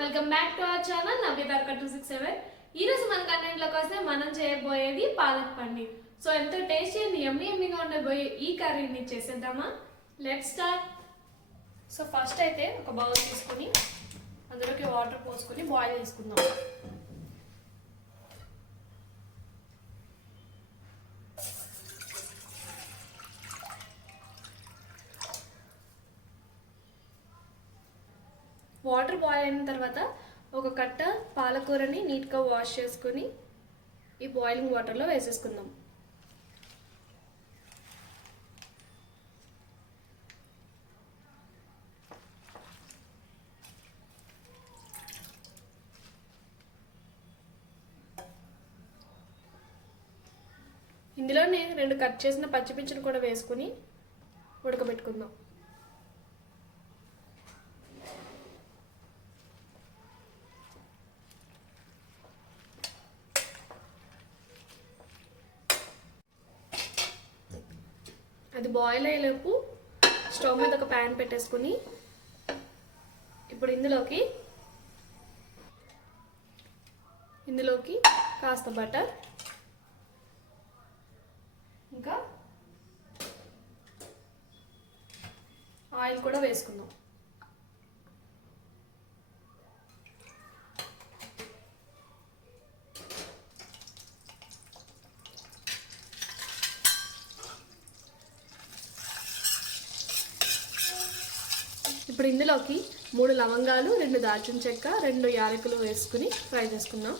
Welcome back to our channel నవ్యతార్క two six seven ఈ రోజు మన కంటెంట్లోకి వస్తే మనం చేయబోయేది పాలక్ పన్నీర్. సో ఎంతో టేస్టీ అండ్ ఎమ్మి ఎమ్మిగా ఉండబోయే ఈ కర్రీని చేసేద్దామా? లెట్ స్టార్ట్ సో ఫస్ట్ అయితే ఒక బౌల్ తీసుకుని అందులోకి వాటర్ పోసుకొని బాయిల్ చేసుకుందాం. వాటర్ బాయిల్ అయిన తర్వాత ఒక కట్ట పాలకూరని నీట్గా వాష్ చేసుకొని ఈ బాయిలింగ్ వాటర్లో వేసేసుకుందాం. ఇందులోనే రెండు కట్ చేసిన పచ్చిమిర్చిని కూడా వేసుకుని ఉడకబెట్టుకుందాం. అది బాయిల్ అయ్యేలోపు స్టవ్ మీద ఒక ప్యాన్ పెట్టేసుకుని ఇప్పుడు ఇందులోకి ఇందులోకి కాస్త బటర్ ఇంకా ఆయిల్ కూడా వేసుకుందాం. ఇప్పుడు ఇందులోకి మూడు లవంగాలు రెండు దాల్చిన చెక్క రెండు యాలకులు వేసుకుని ఫ్రై చేసుకుందాం.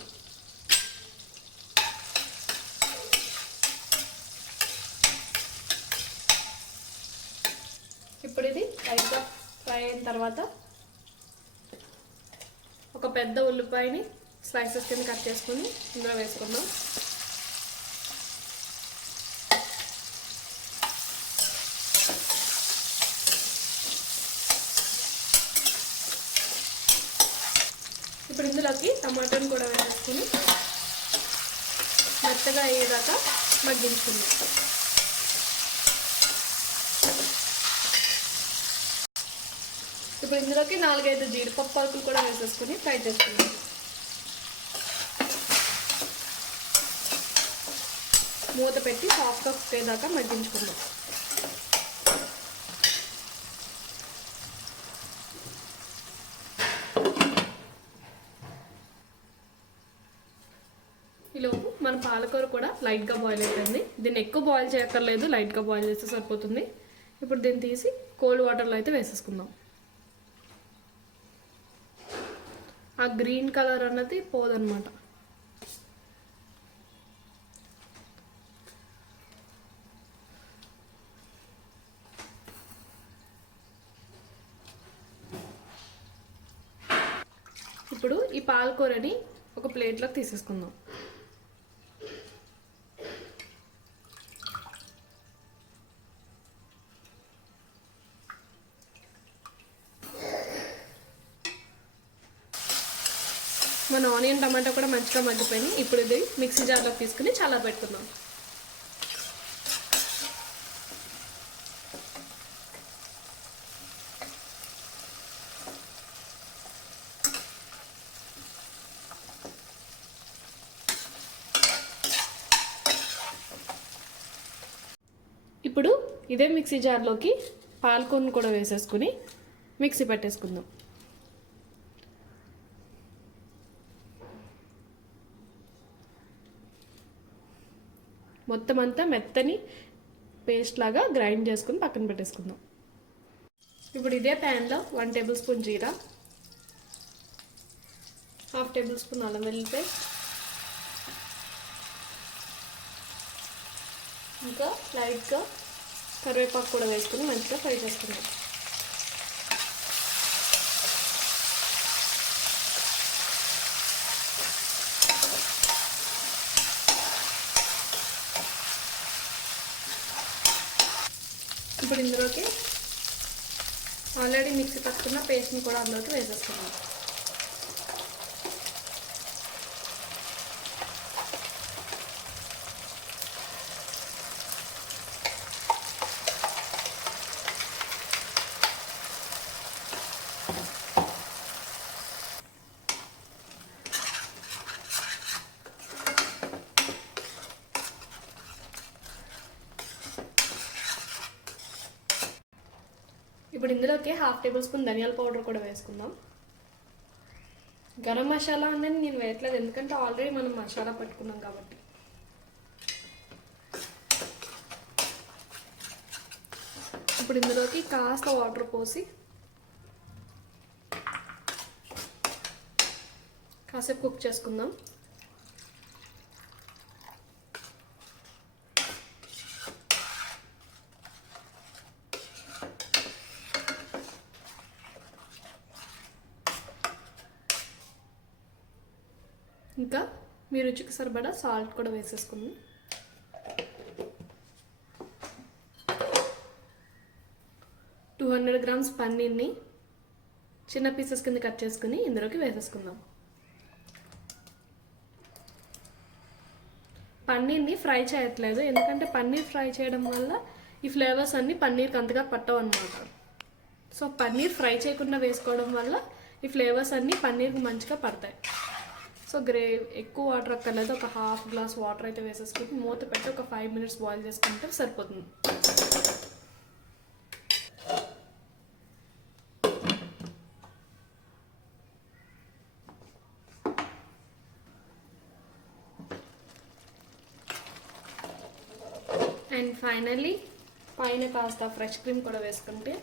ఇప్పుడు ఇది లైట్గా ఫ్రై అయిన తర్వాత ఒక పెద్ద ఉల్లిపాయని స్లైసెస్ కింద కట్ చేసుకుని ఇందులో వేసుకుందాం. ఇప్పుడు ఇందులోకి టమాటాను కూడా వేసుకుని మెత్తగా అయ్యేదాకా మగ్గించుకుందాం. ఇప్పుడు ఇందులోకి నాలుగైదు జీడిపప్పు పలుకులు కూడా వేసేసుకుని ఫ్రై చేసుకుందాం. మూత పెట్టి సాఫ్ట్గా కుక్ అయ్యేదాకా మగ్గించుకుందాం. మన పాలకూర కూడా లైట్గా బాయిల్ అయిపోయింది. దీన్ని ఎక్కువ బాయిల్ చేయక్కర్లేదు లైట్గా బాయిల్ చేస్తే సరిపోతుంది. ఇప్పుడు దీన్ని తీసి కోల్డ్ వాటర్లో అయితే వేసేసుకుందాం. ఆ గ్రీన్ కలర్ అన్నది పోదనమాట ఇప్పుడు ఈ పాలకూరని ఒక ప్లేట్లోకి తీసేసుకుందాం. మన ఆనియన్ టమాటా కూడా మంచిగా మగ్గిపోయినాయి. ఇప్పుడు ఇది మిక్సీ జార్లో తీసుకుని చాలా పెట్టుకుందాం. ఇప్పుడు ఇదే మిక్సీ జార్లోకి పాల్కొని కూడా వేసేసుకుని మిక్సీ పెట్టేసుకుందాం. మొత్తం అంతా మెత్తని పేస్ట్ లాగా గ్రైండ్ చేసుకుని పక్కన పెట్టేసుకుందాం. ఇప్పుడు ఇదే ప్యాన్లో వన్ టేబుల్ స్పూన్ జీరా హాఫ్ టేబుల్ స్పూన్ అల్లం వెల్లుల్లి పేస్ట్ ఇంకా లైట్గా కరివేపాకు కూడా వేసుకుని మంచిగా ఫ్రై చేసుకుందాం. ఇప్పుడు ఇందులోకి ఆల్రెడీ మిక్సీ పట్టుకున్న పేస్ట్ని కూడా అందులోకి వేసేసుకున్నాం ఇప్పుడు ఇందులోకి హాఫ్ టేబుల్ స్పూన్ ధనియాల పౌడర్ కూడా వేసుకుందాం. గరం మసాలా అనేది నేను వేయట్లేదు ఎందుకంటే ఆల్రెడీ మనం మసాలా పట్టుకున్నాం కాబట్టి. ఇప్పుడు ఇందులోకి కాస్త వాటర్ పోసి కాసేపు కుక్ చేసుకుందాం. ఇంకా మీ రుచికి సరిపడా సాల్ట్ కూడా వేసేసుకుంది. టూ హండ్రెడ్ గ్రామ్స్ పన్నీర్ని చిన్న పీసెస్ కింద కట్ చేసుకుని ఇందులోకి వేసేసుకుందాం. పన్నీర్ని ఫ్రై చేయట్లేదు ఎందుకంటే పన్నీర్ ఫ్రై చేయడం వల్ల ఈ ఫ్లేవర్స్ అన్నీ పన్నీర్కి అంతగా పట్టవు అనమాట సో పన్నీర్ ఫ్రై చేయకుండా వేసుకోవడం వల్ల ఈ ఫ్లేవర్స్ అన్నీ పన్నీర్కి మంచిగా పడతాయి. సో గ్రే ఎక్కువ వాటర్ అక్కర్లేదు. ఒక హాఫ్ గ్లాస్ వాటర్ అయితే వేసేసుకుని మూత పెట్టి ఒక ఫైవ్ మినిట్స్ బాయిల్ చేసుకుంటే సరిపోతుంది. అండ్ ఫైనల్లీ పైన కాస్త ఫ్రెష్ క్రీమ్ కూడా వేసుకుంటే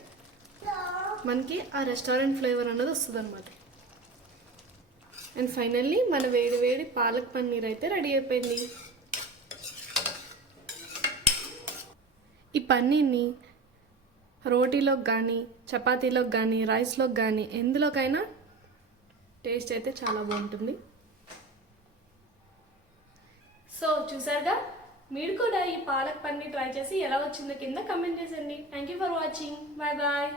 మనకి ఆ రెస్టారెంట్ ఫ్లేవర్ అన్నది వస్తుంది అనమాట అండ్ ఫైనల్లీ మన వేడి వేడి పాలక్ పన్నీర్ అయితే రెడీ అయిపోయింది. ఈ పన్నీర్ని రోటీలోకి కానీ చపాతీలోకి కానీ రైస్లోకి కానీ ఎందులోకైనా టేస్ట్ అయితే చాలా బాగుంటుంది. సో చూసారుగా? మీరు కూడా ఈ పాలక్ పన్నీర్ ట్రై చేసి ఎలా వచ్చిందో కింద comment చేసండి. Thank you for watching bye bye